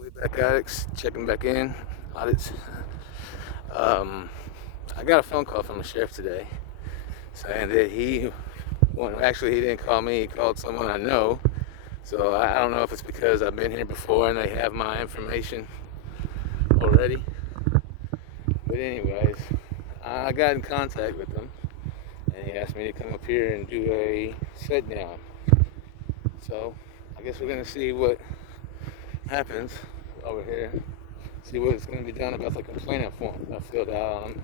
BullyBackAudits, checking back in, audits. I got a phone call from the sheriff today saying that he didn't call me, he called someone I know. So I don't know if it's because I've been here before and they have my information already. But anyways, I got in contact with him and he asked me to come up here and do a sit down. So I guess we're gonna see what happens over here. See what's going to be done about the complaint form I filled out on.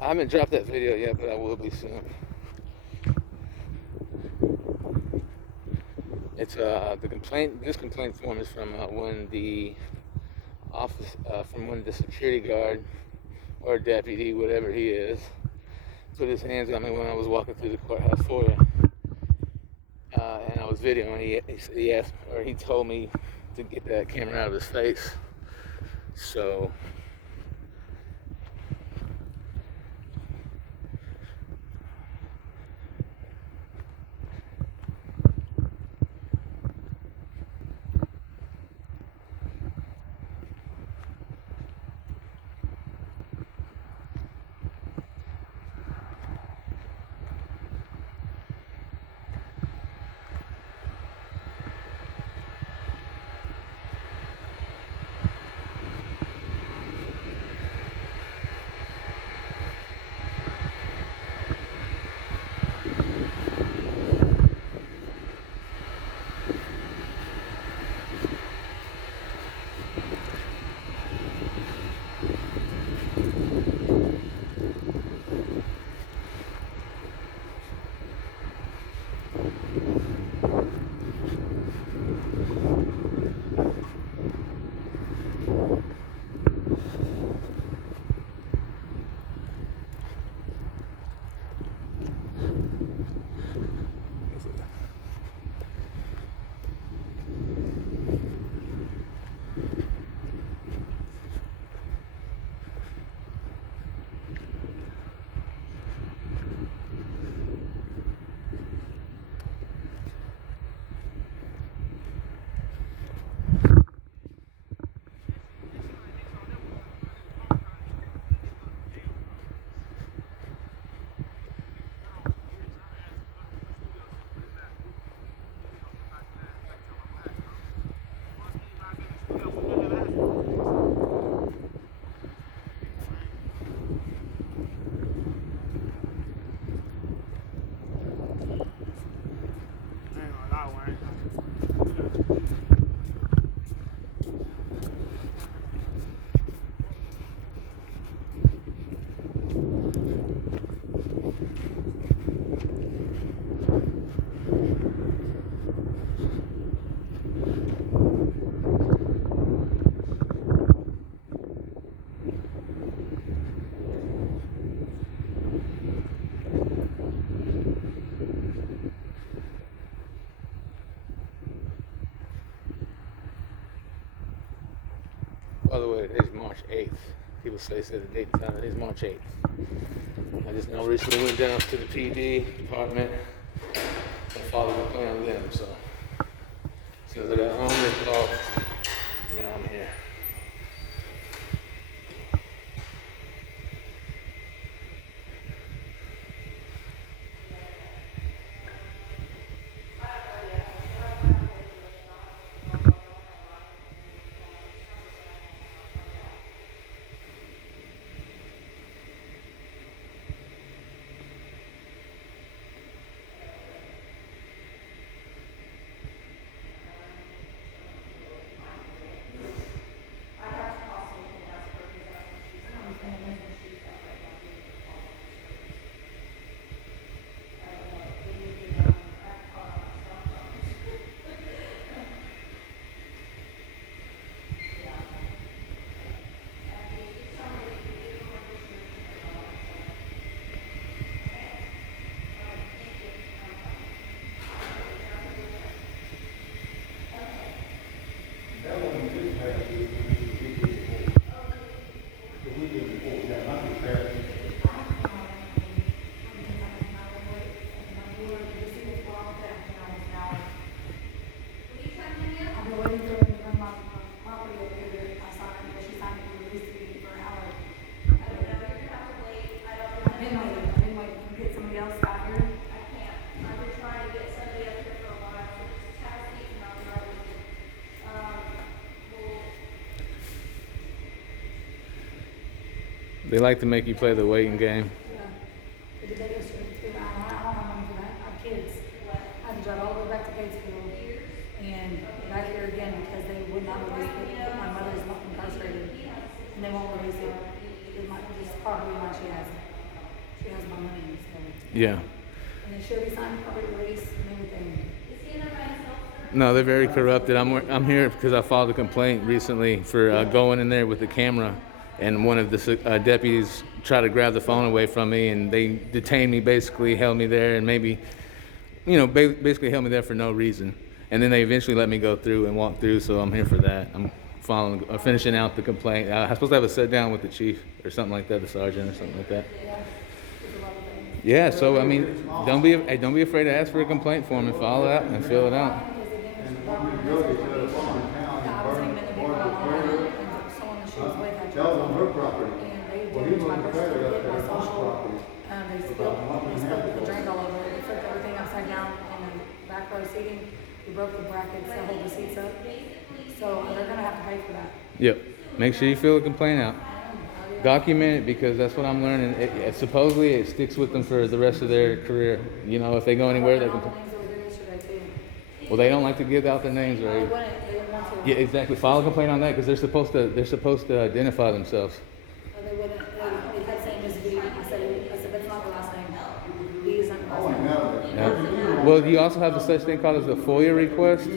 I haven't dropped that video yet, but I will be soon. It's This complaint form is from when the security guard or deputy, whatever he is, put his hands on me when I was walking through the courthouse foyer, and I was videoing. He told me to get that camera out of his face. So by the way, today's March 8th. People say the date and time. It is March 8th. I just now recently went down to the PD department and followed the plan with them. So as soon as I got home, they called. Now I'm here. They like to make you play the waiting game. Yeah. They did that yesterday too. I don't have money for that. I have kids. I had to drive all the way back to Batesville and back here again because they would not release it. My mother's incarcerated and they won't release it. This property line she has. She has my money. So. Yeah. And they should be signed property release and everything. No, they're very corrupted. I'm here because I filed a complaint recently for going in there with the camera, and one of the deputies tried to grab the phone away from me, and they detained me, basically held me there, and maybe, basically held me there for no reason. And then they eventually let me go through and walk through, so I'm here for that. I'm finishing out the complaint. I'm supposed to have a sit down with the chief or something like that, the sergeant or something like that. Yeah, so I mean, don't be afraid to ask for a complaint form and file it out and fill it out. That was on her property. And they damaged my birth certificate, my social. They spilled the drink all over it. They flipped everything upside down in the back row seating. They broke the brackets that hold the seats up. So they're gonna have to pay for that. Yep. Make sure you fill the complaint out. Document it, because that's what I'm learning. Supposedly it sticks with them for the rest of their career. If they go anywhere, they can. Well, they don't like to give out their names, right? They didn't want to. Yeah, exactly. File a complaint on that because they're supposed to identify themselves. They wouldn't. They kept saying Miss V. I said that's not the last name. V is not the last name. Yeah. Well, you also have the such thing called as a FOIA request.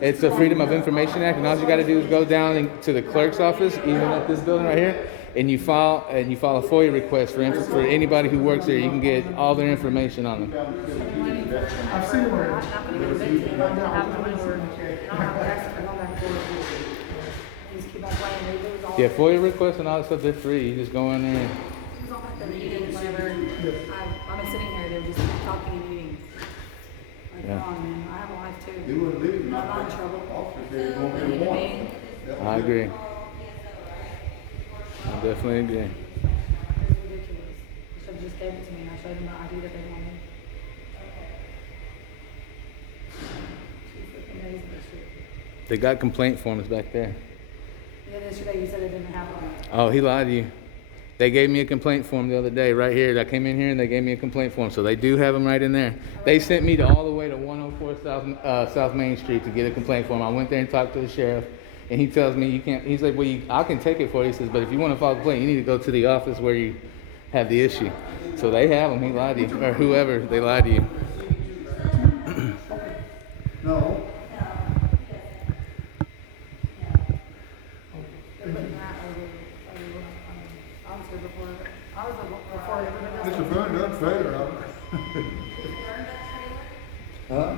It's the Freedom of Information Act, and all you got to do is go down to the clerk's office, even at this building right here, and you file a FOIA request for anybody who works there. You can get all their information on them. I've seen her. Yeah, FOIA requests and all that stuff, they're free. You just go in there. I've been sitting here, they're just talking and eating. Come on, man. I have a life too. You wouldn't leave. I'm not in trouble. Officers gonna be the one. I agree. I definitely agree. It's ridiculous. They should have just gave it to me and I showed them the ID that they wanted. She's amazing this shit. They got complaint forms back there. Yeah, yesterday you said it didn't have one. Oh, he lied to you. They gave me a complaint form the other day right here. I came in here and they gave me a complaint form. So they do have them right in there. They sent me all the way to 104 South Main Street to get a complaint form. I went there and talked to the sheriff. And he tells me you can't. He's like, well, I can take it for you. He says, but if you want to file a complaint, you need to go to the office where you have the issue. So they have them. He lied to you, or whoever, they lied to you. No. It's a burned up trailer of it. Huh?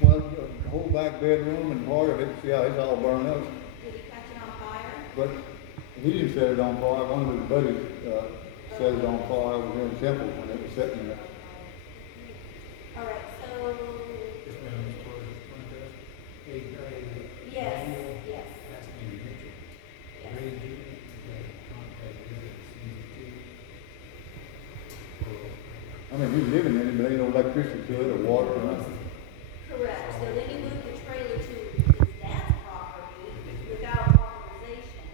Well, the whole back bedroom and part of it, yeah, it's all burned up. Did he catch it on fire? But he didn't set it on fire. One of his buddies set it on fire over here in Temple when it was sitting there. All right, so. Yes, yes. I mean, he's living in it, but ain't no electricity to it or water or nothing. Correct. So then he moved the trailer to his dad's property without authorization.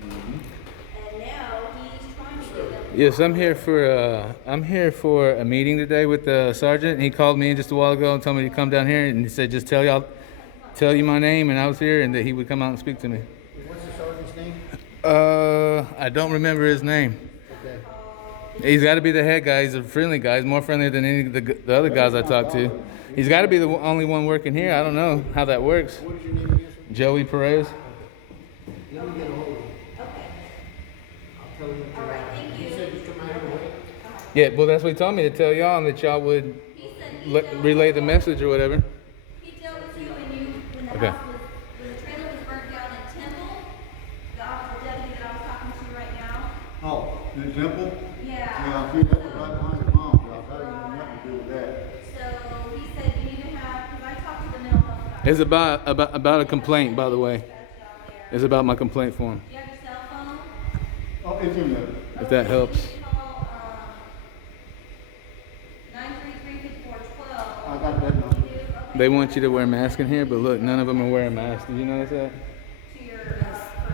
And now he's trying to get them. Yes, I'm here for a meeting today with the sergeant. He called me in just a while ago and told me to come down here, and he said just tell you my name, and I was here, and that he would come out and speak to me. What's the sergeant's name? I don't remember his name. Okay. He's got to be the head guy. He's a friendly guy. He's more friendly than any of the other guys I talked to. He's got to be the only one working here. I don't know how that works. What is your name again? Joey Perez. Let me get a hold of him. Okay. I'll tell him. All right, thank you. You said just come out of the way? Yeah, well, that's what he told me to tell y'all, and that y'all would relay the message or whatever. He dealt with you when the Okay. house was, when the trailer was burnt down in Temple. The deputy that I was talking to right now. Oh, in Temple? Yeah. Yeah, see, that was right behind his mom's house. That didn't have nothing to do with that. So he said you need to have, because I talked to the mental health guy. It's about a complaint, by the way. It's about my complaint form. Do you have your cell phone? Oh, it's in there. If that helps. You can call 933-5412. I got that number. Okay. They want you to wear a mask in here, but look, none of them are wearing masks. Did you notice that? To your for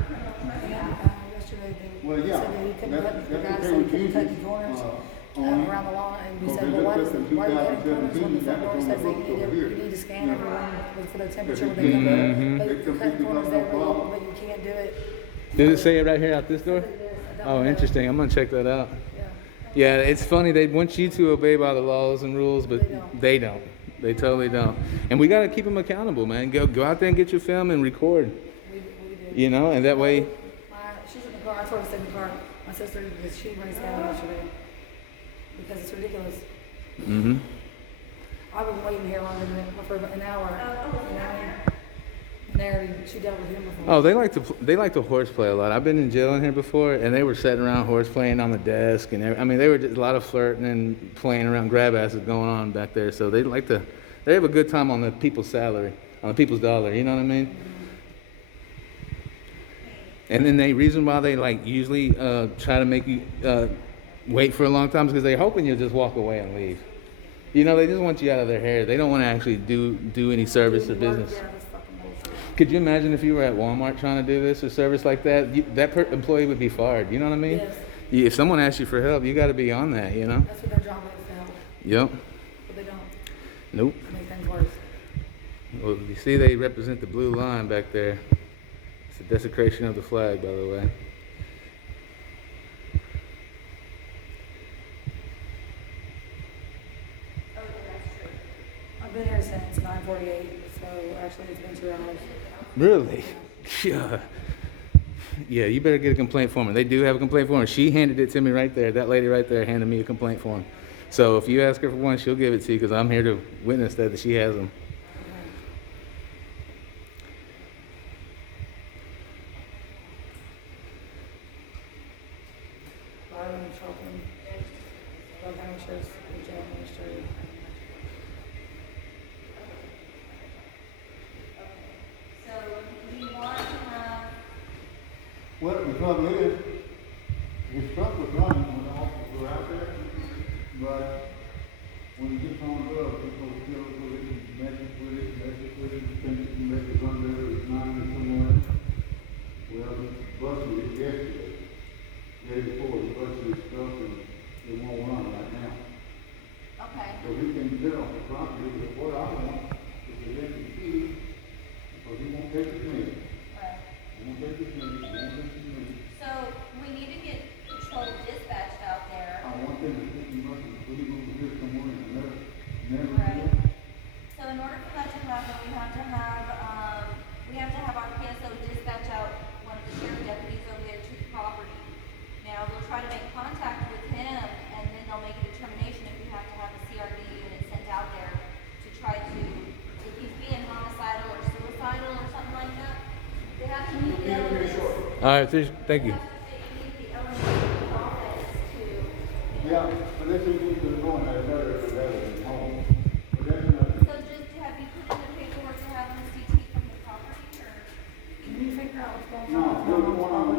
criminal trespass. Yesterday they Well, yeah. Said that he couldn't cut, the that's guy okay said he with couldn't cut using, the corners on it. around the lawn, and we Because said, they well, why looked does, up in why are you cutting corners when the 2017, front door that was says on that the books over you here. need to scan everyone for the temperature when They they come in? Mhm. But They you cut completely corners got there, no problem. but you can't do it. Did it say it right here out this door? I don't Oh, know. interesting. I'm gonna check that out. Yeah. Yeah, it's funny. They want you to obey by the laws and rules, but they don't. They totally don't. And we gotta keep them accountable, man. Go out there and get your film and record. We did. You know, and that way. She's in the car. I told her to stay in the car. My sister, because she brings down yesterday. Because it's ridiculous. Mm-hmm. I've been waiting here longer than for an hour. You know, and they already, she dealt with him before. Oh, they like to horseplay a lot. I've been in jail in here before, and they were sitting around horseplaying on the desk, and I mean, they were just a lot of flirting and playing around, grab asses going on back there. So they have a good time on the people's salary, on the people's dollar. You know what I mean? And then the reason why they like usually try to make you wait for a long time is because they're hoping you'll just walk away and leave. You know, they just want you out of their hair. They don't want to actually do any service or business. Yeah, that's fucking bullshit. Could you imagine if you were at Walmart trying to do this or service like that? Employee would be fired. You know what I mean? Yes. If someone asks you for help, you got to be on that. You know? That's what their job is to help, Yep. but they don't. Nope. They make things worse. Well, you see, they represent the blue line back there. It's a desecration of the flag, by the way. I've been here since 9:48, so actually it's been 2 hours. Really? Yeah. Yeah, you better get a complaint form. They do have a complaint form. She handed it to me right there. That lady right there handed me a complaint form. So if you ask her for one, she'll give it to you because I'm here to witness that she has them. Volume, choking, drug anxious, jail administrator. So we want to have, Well, the trouble is, his truck was running when the officers were out there, but when he gets on drugs, people kill with it, mess with it, think it can make it run there, it's not in somewhere. Well, he busted it yesterday, day before, he busted his truck and it won't run right now. okay, So he can get off the property, but what I want is to let him see, because he won't take his name. right. He won't take his name, he won't take his name. So we need to get patrol dispatched out there. I want them to think he must be putting over here somewhere and never Right. do it. So in order for that to happen, we have to have our PSO dispatch out one of the sheriff deputies over there to the property. Now, they'll try to make contact with him, and then they'll make a determination if we have to have a CRD unit sent out there to try to, if he's being homicidal or suicidal or something like that, they have to meet the elements. All right, thank you. They have to meet the elements of the offense to. Yeah, but this is going there better than home. But that's not, So just have you put in the paperwork to have the CT from the property, or? Can you figure out what's going no, on? there was going on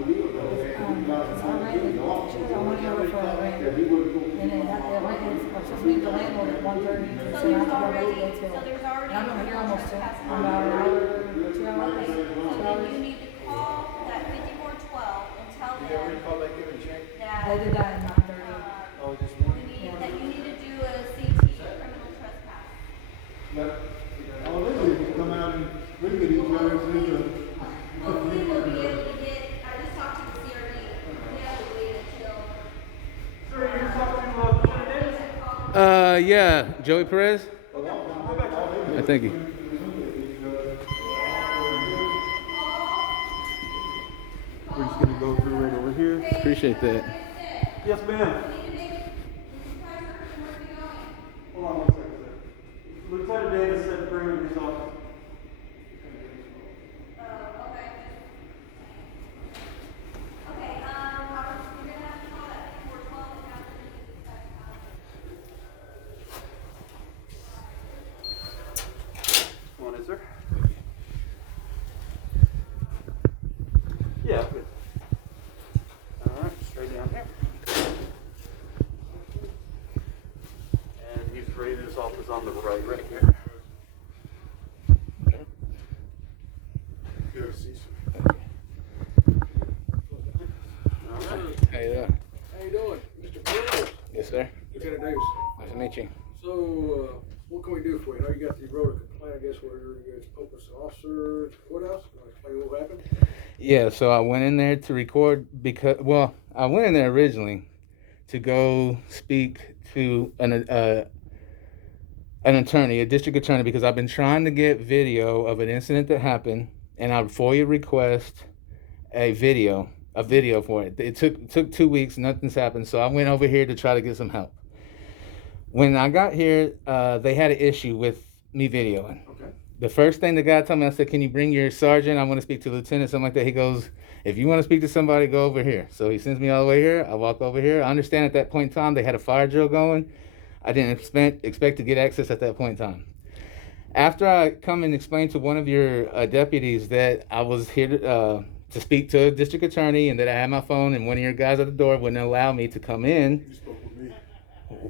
the deal though. It's on rent, she was on money over for a rent. Yeah, he would go. And then that, the rent is, I'm supposed to meet the landlord at 1:30, so I have to go over till. there's already. And I'm gonna be here almost trespass about an hour, 2 hours, Okay, 2 so then hours. you need to call that 5412 and tell them that, They did that at 9:30. you need to do a CT, criminal trespass. But all they do is come out and look at each other and say, Hopefully we'll be able to get, I just talked to the CRD, we have to wait until. Yeah, Joey Perez. Thank you. We're just gonna go through right over here. Appreciate that. Yes, ma'am. Hold on one second, sir. Lieutenant Davis said bring him to his office. Okay, Robert, you're gonna have to call that 5412 and have them do the dispatch out. Go on in, sir. Yeah, good. All right, straight down here. And he's rated his office on the right here. Here, see, sir. meet you. So, what can we do for you? Now you wrote a complaint, I guess, where you guys focus an officer at the courthouse. You want to explain what happened? Yeah, so I went in there to record because, well, I went in there originally to go speak to an attorney, a district attorney, because I've been trying to get video of an incident that happened, and I'd FOIA request a video for it. It took 2 weeks, nothing's happened, so I went over here to try to get some help. When I got here, they had an issue with me videoing. Okay. The first thing the guy told me, I said, "Can you bring your sergeant? I want to speak to lieutenant," something like that. He goes, "If you want to speak to somebody, go over here." So he sends me all the way here. I walk over here. I understand at that point in time they had a fire drill going. I didn't expect to get access at that point in time. After I come and explain to one of your deputies that I was here to speak to a district attorney and that I had my phone and one of your guys at the door wouldn't allow me to come in. You spoke with me.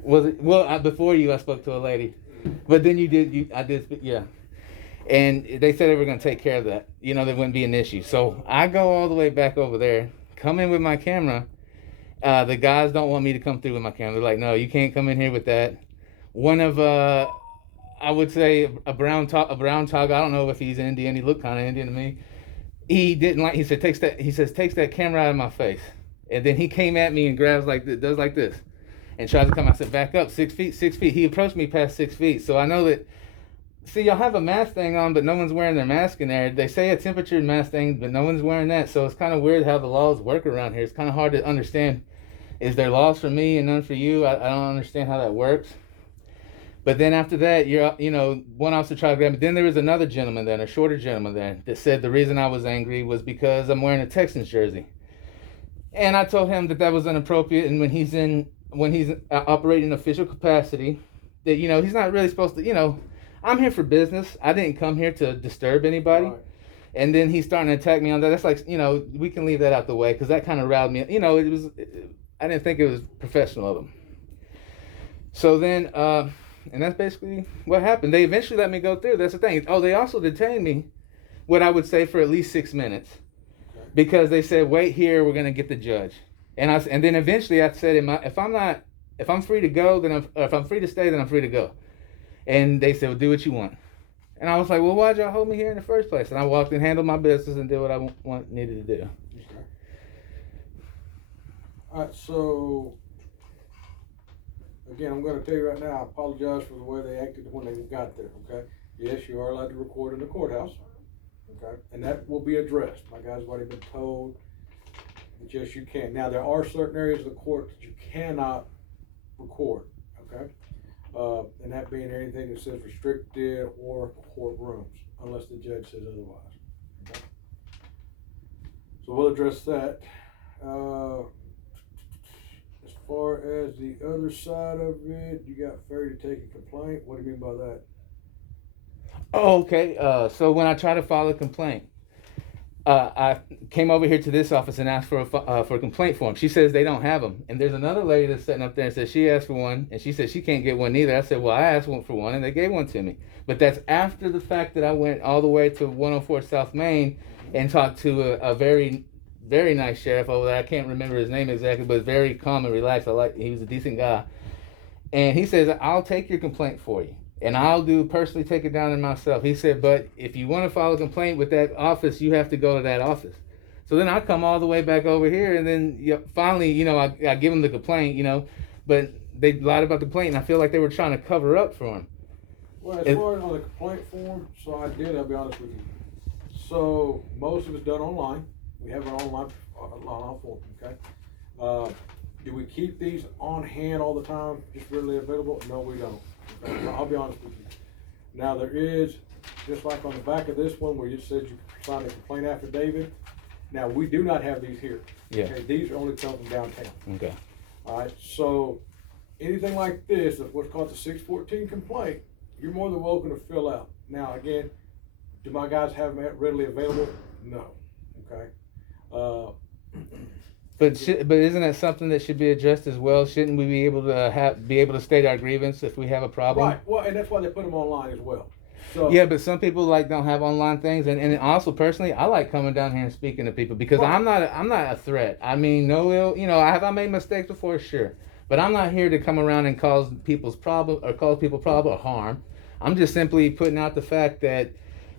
Was it? Well, before you, I spoke to a lady, but then I did speak, yeah. And they said they were going to take care of that. There wouldn't be an issue. So I go all the way back over there, come in with my camera. The guys don't want me to come through with my camera. They're like, "No, you can't come in here with that." One of, I would say a brown toggle. I don't know if he's Indian. He looked kind of Indian to me. He didn't like. He said, "Takes that camera out of my face." And then he came at me and grabs does like this, and tries to come. I said, "Back up, 6 feet, 6 feet." He approached me past 6 feet, so I know that. See, y'all have a mask thing on, but no one's wearing their mask in there. They say a temperature mask thing, but no one's wearing that. So it's kind of weird how the laws work around here. It's kind of hard to understand. Is there laws for me and none for you? I don't understand how that works. But then after that, one officer tried to grab me. Then there was another gentleman there, a shorter gentleman there, that said the reason I was angry was because I'm wearing a Texans jersey. And I told him that was inappropriate. And when he's operating in official capacity, that he's not really supposed to. I'm here for business. I didn't come here to disturb anybody. Right. And then he's starting to attack me on that. That's like, we can leave that out the way because that kind of riled me. I didn't think it was professional of him. So then, and that's basically what happened. They eventually let me go through. That's the thing. Oh, they also detained me, what I would say, for at least 6 minutes. Okay. Because they said, "Wait here, we're going to get the judge." And then eventually I said, if I'm free to go, if I'm free to stay, then I'm free to go. And they said, "Well, do what you want." And I was like, "Well, why'd y'all hold me here in the first place?" And I walked and handled my business and did what I needed to do. Okay. All right, so, again, I'm going to tell you right now, I apologize for the way they acted when they got there, okay? Yes, you are allowed to record in the courthouse, okay? And that will be addressed. My guy's already been told that yes, you can. Now, there are certain areas of the court that you cannot record, okay? And that being anything that says restricted or courtrooms, unless the judge says otherwise. Okay? So we'll address that. As far as the other side of it, you got failure to take a complaint. What do you mean by that? Oh, okay. So when I try to file a complaint, I came over here to this office and asked for a complaint form. She says they don't have them. And there's another lady that's sitting up there and says she asked for one, and she said she can't get one either. I said, "Well, I asked for one, and they gave one to me." But that's after the fact that I went all the way to 104 South Main and talked to a very, very nice sheriff over there. I can't remember his name exactly, but very calm and relaxed. He was a decent guy. And he says, "I'll take your complaint for you. And I'll personally take it down in myself." He said, "But if you want to file a complaint with that office, you have to go to that office." So then I come all the way back over here, and then finally, I give him the complaint, but they lied about the complaint, and I feel like they were trying to cover up for him. Well, as far as on the complaint form, I'll be honest with you. So most of it's done online. We have an online form, okay? Do we keep these on hand all the time, just readily available? No, we don't. Okay? I'll be honest with you. Now there is, just like on the back of this one where you said you signed a complaint affidavit. Now we do not have these here. Yeah. Okay, these are only come from downtown. Okay. All right, so anything like this, what's called the 614 complaint, you're more than welcome to fill out. Now again, do my guys have them readily available? No. Okay. But isn't that something that should be addressed as well? Shouldn't we be able to state our grievance if we have a problem? Right. Well, and that's why they put them online as well. So yeah, but some people don't have online things, and also personally, I like coming down here and speaking to people because I'm not a threat. I mean, no ill. I made mistakes before, sure, But I'm not here to come around and cause people problem or harm. I'm just simply putting out the fact that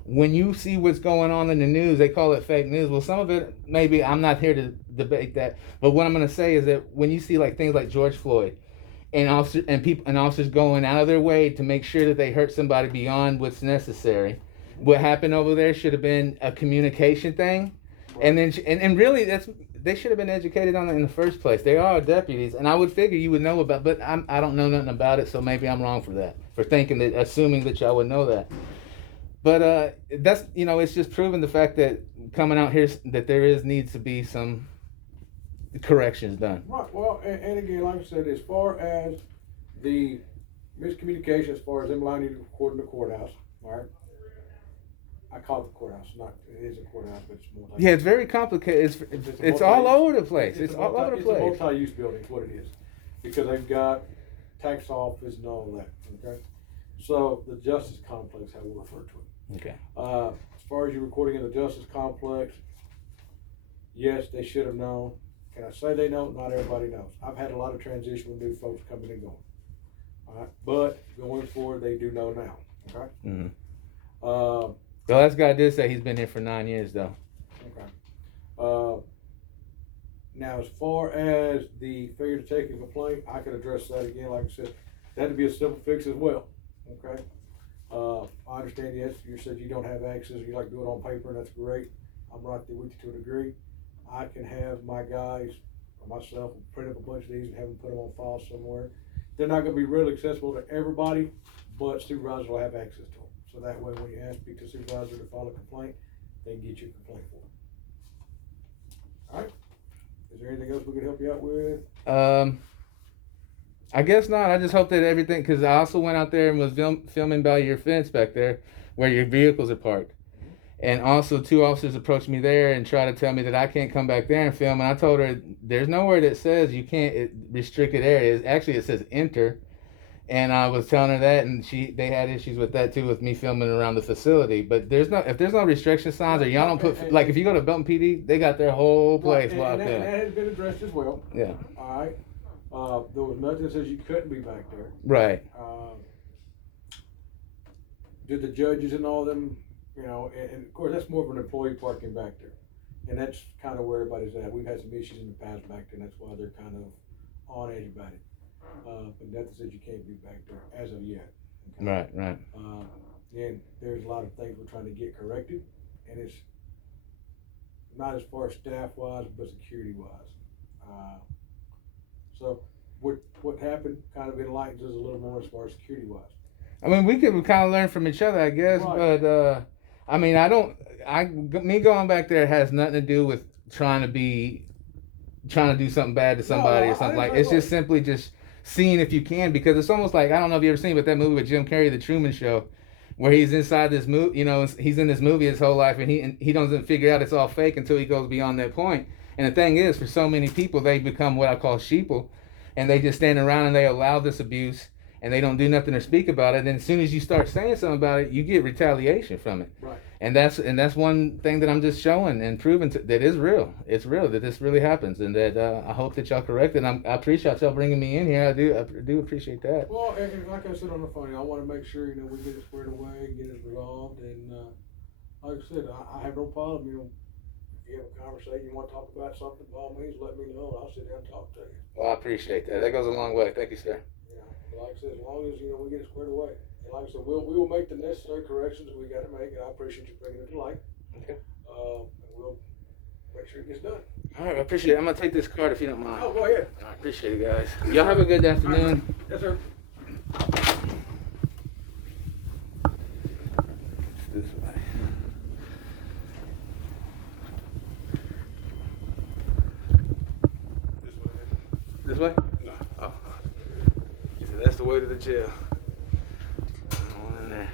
when you see what's going on in the news, they call it fake news. Well, some of it, maybe I'm not here to debate that. But what I'm going to say is that when you see like things like George Floyd and officers going out of their way to make sure that they hurt somebody beyond what's necessary, what happened over there should have been a communication thing. And then, and really, they should have been educated on it in the first place. They are deputies, and I would figure you would know about. But I don't know nothing about it, so maybe I'm wrong for that, for assuming that y'all would know that. But that's, it's just proving the fact that coming out here that needs to be some corrections done. Right. Well, and again, like I said, as far as the miscommunication, as far as them allowing you to record in the courthouse, all right. I call it the courthouse, it is a courthouse, but it's more like. Yeah, it's very complicated. It's all over the place. It's all over the place. It's a multi-use building, is what it is, because they've got tax office and all that. Okay, so the Justice Complex, how we refer to it. Okay. As far as you recording in the Justice Complex, yes, they should have known. Can I say they know? Not everybody knows. I've had a lot of transition with new folks coming and going. All right, but going forward, they do know now. Okay. Mm-hmm. The last guy did say he's been here for 9 years, though. Okay. Now, as far as the failure to take a complaint, I can address that again. Like I said, that'd be a simple fix as well. Okay. I understand. Yes, you said you don't have access. You like to do it on paper, and that's great. I'm right there with you to a degree. I can have my guys or myself print up a bunch of these and have them put them on file somewhere. They're not going to be really accessible to everybody, but supervisors will have access to them. So that way, when you ask speak to supervisor to file a complaint, they can get you a complaint for it. All right. Is there anything else we can help you out with? I guess not. I just hope that everything, because I also went out there and was filming by your fence back there where your vehicles are parked. And also 2 officers approached me there and tried to tell me that I can't come back there and film. And I told her there's nowhere that says you can't, restricted areas. Actually, it says enter. And I was telling her that, and they had issues with that too, with me filming around the facility. But if there's no restriction signs, or y'all don't put, like if you go to Belton PD, they got their whole place locked and up. that has been addressed as well. Yeah. All right. There was nothing that says you couldn't be back there. Right. Did the judges and all them, and of course that's more of an employee parking back there, and that's kind of where everybody's at. We've had some issues in the past back there, and that's why they're kind of on edge about it. But nothing says you can't be back there as of yet. Okay? Right. And there's a lot of things we're trying to get corrected, and it's not as far as staff wise, but security wise. So what happened kind of enlightens us a little more as far as security wise. I mean, we could kind of learn from each other, I guess. Right. But I mean, me going back there has nothing to do with trying to do something bad to somebody or something like. It's just simply just seeing if you can, because it's almost like, I don't know if you ever seen, but that movie with Jim Carrey, The Truman Show, where he's inside this movie, he's in this movie his whole life, and he doesn't figure out it's all fake until he goes beyond that point. And the thing is, for so many people, they become what I call sheeple, and they just stand around and they allow this abuse, and they don't do nothing to speak about it. And as soon as you start saying something about it, you get retaliation from it. Right. And that's one thing that I'm just showing and proving that is real. It's real, that this really happens, and that I hope that y'all correct it. I appreciate y'all bringing me in here. I do appreciate that. Well, and like I said on the phone, I want to make sure we get it squared away and get it resolved. And like I said, I have no problem. If you have a conversation, you want to talk about something, by all means, let me know, and I'll sit down and talk to you. Well, I appreciate that. That goes a long way. Thank you, sir. Like I said, as long as we get it squared away, and like I said, we will make the necessary corrections that we got to make, and I appreciate you bringing it to light. Okay. And we'll make sure it gets done. All right, I appreciate it. I'm gonna take this card if you don't mind. Oh, go ahead. I appreciate it, guys. Y'all have a good afternoon. Yes, sir. This way. This way? No. Oh. So that's the way to the jail. One in there.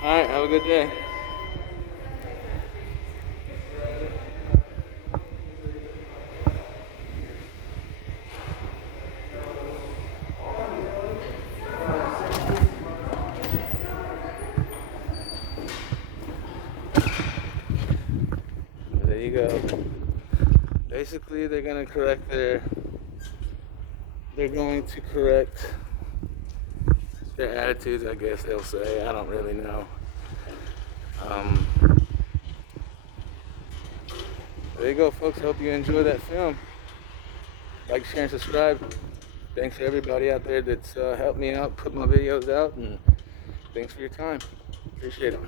All right, have a good day. go. Basically, they're going to correct their attitudes, I guess they'll say. I don't really know. There you go, folks. Hope you enjoy that film. Like, share, and subscribe. Thanks to everybody out there that's helped me out, put my videos out, and thanks for your time. Appreciate it.